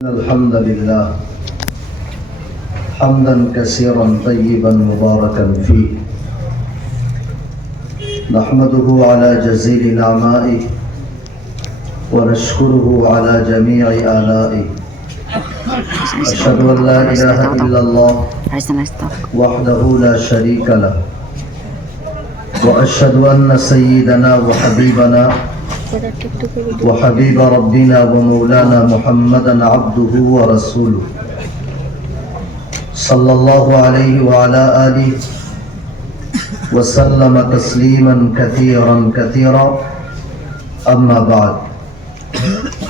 الحمد لله حمدا كثيرا طيبا مباركا فيه. نحمده على جزيل نعمائه ونشكره على جميع آلائه. أشهد أن لا إله إلا الله وحده لا شريك له. وأشهد أن سيدنا وحبيبنا وحبيب ربنا ومولانا محمدا عبده ورسوله. صلى الله عليه وعلى آله وسلم تسليما كثيرا كثيرا. أما بعد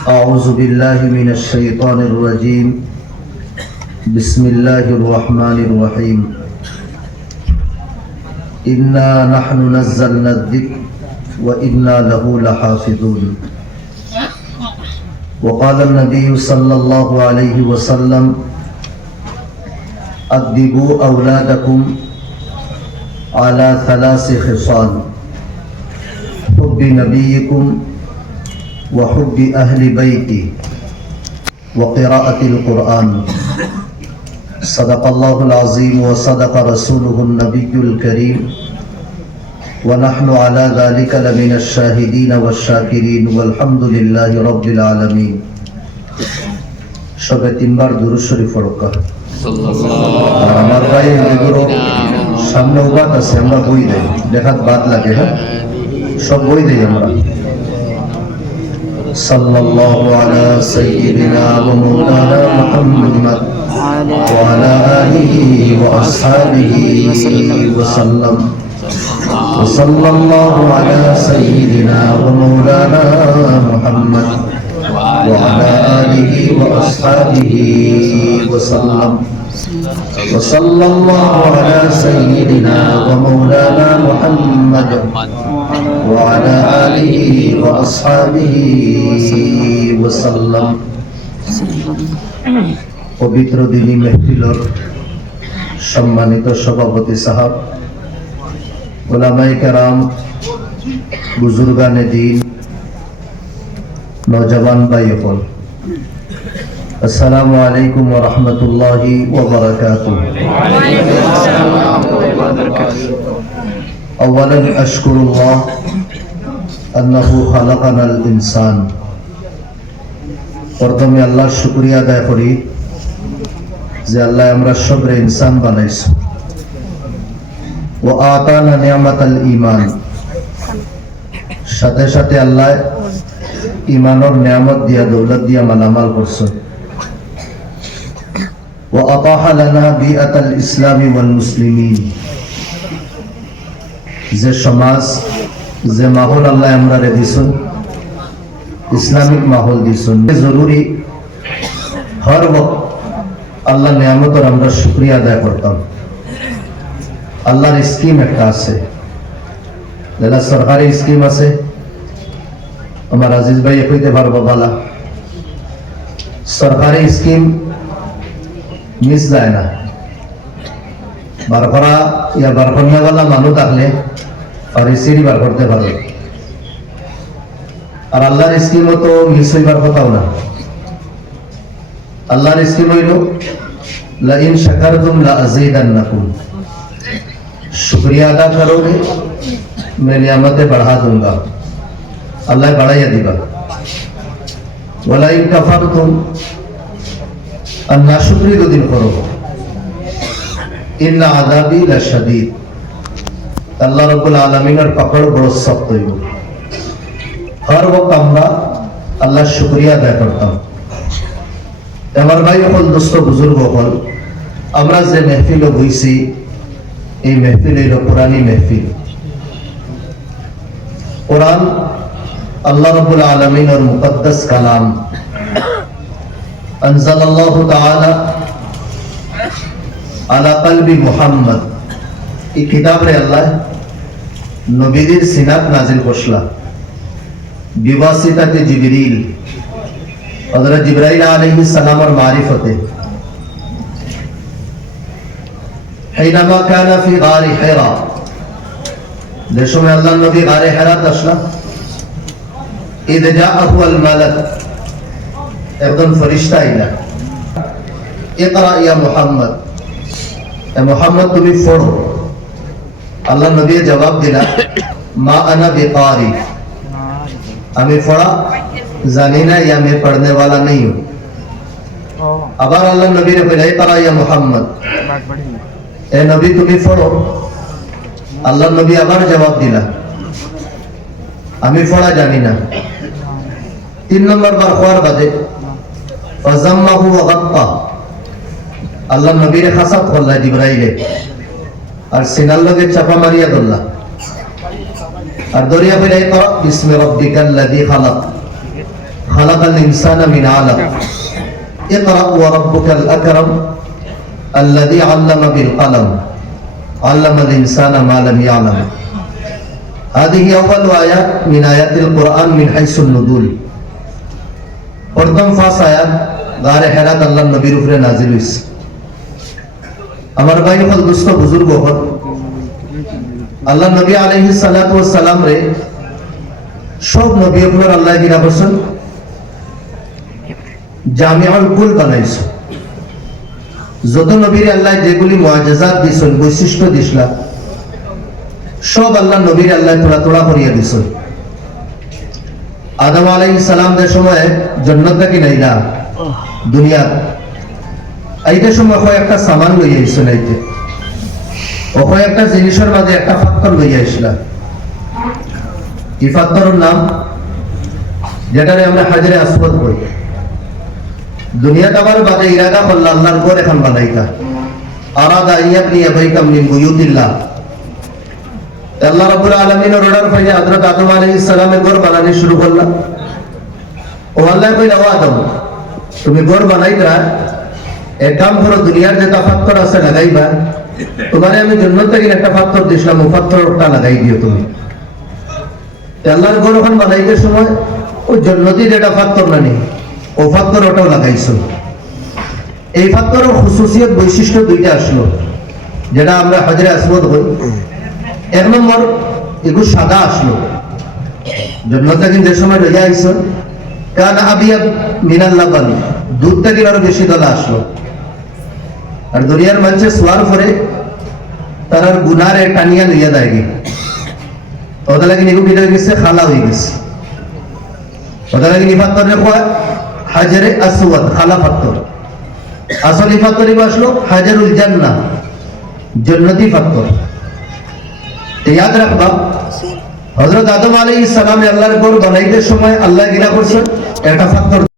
أعوذ بالله من الشيطان الرجيم. بسم الله الرحمن الرحيم. إنا نحن نزلنا الذكر وإنا له لحافظون. وقال النبي صلى الله عليه وسلم أدبوا أولادكم على ثلاث خصال حب نبيكم وحب أهل بيتي وقراءة القرآن صدق الله العظيم وصدق رسوله النبي الكريم ونحن على ذلك لمن الشاهدين والشاكرين والحمد لله رب العالمين সবে তিনবার দুরুদ শরীফ পড়কা আর আমার ভাই এগুলো সামনে উবাত আছে আমরা বই দেই দেখাত বাদ লাগে হ্যাঁ সব বই দেই আমরা সাল্লাল্লাহু আলা সাইয়্যিদিনা ওয়া মাওলানা মুহাম্মদ وعلى آله وأصحابه وسلم وصلى الله على سيدنا ومولانا محمد وعلى آله وأصحابه وسلم وصلى الله على سيدنا ومولانا محمد وعلى آله وأصحابه وسلم পবিত্র দিনী মেহফিলর সম্মানিত সভাপতি সাহাব ওলামাই কেরাম বুজুর্গানে দিন নজওয়ান ভাই হল আসসালামু আলাইকুম ওয়া রাহমাতুল্লাহি ওয়া বারাকাতুহু أولا أشكر الله أنه خلقنا الإنسان প্রথমে আল্লাহর শুকরিয়া আদায় করি যে আল্লাহ আমরা সবরে ইনসান বানাইছো সাথে সাথে আল্লাহ ইমানর নিয়ামত দিয়া, দৌলত দিয়া মালামাল করছ। ও ওয়াল মুসলিমিন। যে সমাজ, যে মাহল আল্লাহ আমরা রে দিছুন, ইসলামিক মাহল দিছুন জরুরি। হর আল্লাহ নিয়ামতের আমরা শুক্রিয়া আদায় করতাম। আল্লাহর স্কিম একটা আছে। যেটা সরকারি স্কিম আছে। আমার আজিজ ভাই কইতে পারব, বালা। সরকারি স্কিম মিস যায় না। বার করা ইয়া বার করিয়াওয়ালা মানুষ থাকলে ফারিসিরি বার করতে পারবে। আর আল্লাহর স্কিমও তো মিস হইবার কথাও না। আল্লাহর স্কিম হইল লাইন শাকারতুম লা আযীদান্নাকুম। शुक्रिया अदा करोगे मैं नियामतें बढ़ा दूंगा अल्लाह बढ़ाइया दिगा वला इन कफरतुम अन्ना शुक्री दो दिन करो ইন্না আযাবি লাশাদীদ আল্লাহ রাব্বুল আলামিনের পকড় বড় শক্ত হইব হর ওয়াক্ত আমরা আল্লাহর শুকরিয়া আদায় করতাম আমার ভাই হল দোস্ত বুজুর্গ হল আমরা যে মেহফিল বইছি এই মেহফিল হইল কোরআনী মেহফিল কোরআন আল্লাহ রবুল আলমিনের মুকদ্দাস কালাম أنزل الله تعالى على قلب محمد এই কিতাব রে আল্লাহ নবীদের সিনাত নাজিল করসলা বিবাসিতাতে জিবরিল হযরত জিবরাইল আলাইহিস সালামের মারিফতে حينما كان في غار حراء যে সময় আল্লাহ নবী গারে হেরাত আসলাম إذ جاءه الملك একজন ফরিস্তা আইলা ইকরা ইয়া মুহাম্মদ এ মুহাম্মদ তুমি পড়ো আল্লাহ নবী জবাব দিলা মা আনা বিকারি আমি পড়া জানি না या मैं पढ़ने वाला नहीं हूँ আবার আল্লাহ নবী রে কইলা ইকরা ইয়া মুহাম্মদ এ নবী, তুমি পড়ো। আল্লাহ নবী আবার জবাব দিলা। আমি পড়া জানি না। তিন নম্বর বার হওয়ার বাদে ফাজাম্মাহু ওয়া আল্লাহ নবীর খাসাত করলা জিবরাইলে। আর সিনার লগে চাপা মারিয়া ধরলা। আর দরিয়া বলে ইকরা বিসমি রাব্বিকাল লাযী খালাক। খালাকাল ইনসানা মিন আলাক। ইকরা ওয়া রাব্বুকাল আকরাম الذي علم بالقلم علم الإنسان ما لم يعلم هذه أول آيات من آيات القرآن من حيث النزول প্রথম ফাঁস আয়াত গারে হেরাত আল্লাহ নবীর উপরে নাজিল হইছে আমার ভাই হল দুস্থ বুজুর্গ হল আল্লাহ নবী আলাইহিস সালাতু ওয়াস সালাম রে সব নবী গুলোর আল্লাহ গিরা বসন জামিউল কুল বানাইছে যত নবীর আল্লাহ যেগুলি মুআজিজাত দিছেন, বৈশিষ্ট্য দিছলা, সব আল্লাহ নবীর আল্লাহ তোলা তোলা করিয়া দিছেন। আদম আলাইহিস সালাম দের সময় জান্নাত নাকি নাইলা দুনিয়া এইতে সময় হয় একটা সামান লইয়া আইছেন এইতে ও হয় একটা জিনিসের মাঝে একটা ফাত্তর লইয়া আইসলা এই ফাত্তরের নাম, যেটারে আমরা হাজারে আসওয়াদ কই দুনিয়া যাবার বাদে ইরাদা করল, আল্লাহর ঘর এখন বানাইতা আরাদা ইয়াবনি বাইতাম মিন বুয়ুতিল্লাহ আল্লাহ রাব্বুল আলামিনের অর্ডার পাইলে হযরত আদম আলাইহিস সালামের ঘর বানানি শুরু করলা। ও আল্লাহ কইলা, ও আদম, তুমি ঘর বানাইতা এক কাম দুনিয়ার যে পাথর আছে লাগাইবা। তোমারে আমি জন্নত থেকে একটা পাথর দিছিলাম, ও পাথরটা লাগাই দিও তুমি। আল্লাহর ঘর ওখান বানাইতে সময়, ও জন্নতি যেটা পাথর নানি ও ওটাও লাগাইছো। এই পাথরের খুসুসিয়ত বৈশিষ্ট্য দুইটা আসলো। যেটা আমরা হাজরে আসবদ হই। এক নম্বর, এগুলো সাদা আসলো। জন্মতা কিন্তু যে সময় লইয়া আইস, কান আবিয়া মিনাল লাবান, দুধটা কিন্তু আরও বেশি দলা আসলো। আর দুনিয়ার মঞ্চে সোয়ার পরে তার আর গুনারে টানিয়া লইয়া দেয় ওদের লাগে নিগু কিটা গেছে, খালা হয়ে গেছে। ওদের লাগে নিফাত্তর কয় হাজারে আসওয়াদ আলা ফাত্তর আসলি ইফাত্তরি বাসলো হাজারুল জান্না জন্নতি ফাত্তর ইয়াদ রাখবা হজরত আদম আলী সালামে আল্লাহর ঘর বানাইতে সময় আল্লাহ গিরা করছেন, একটা ফাত্তর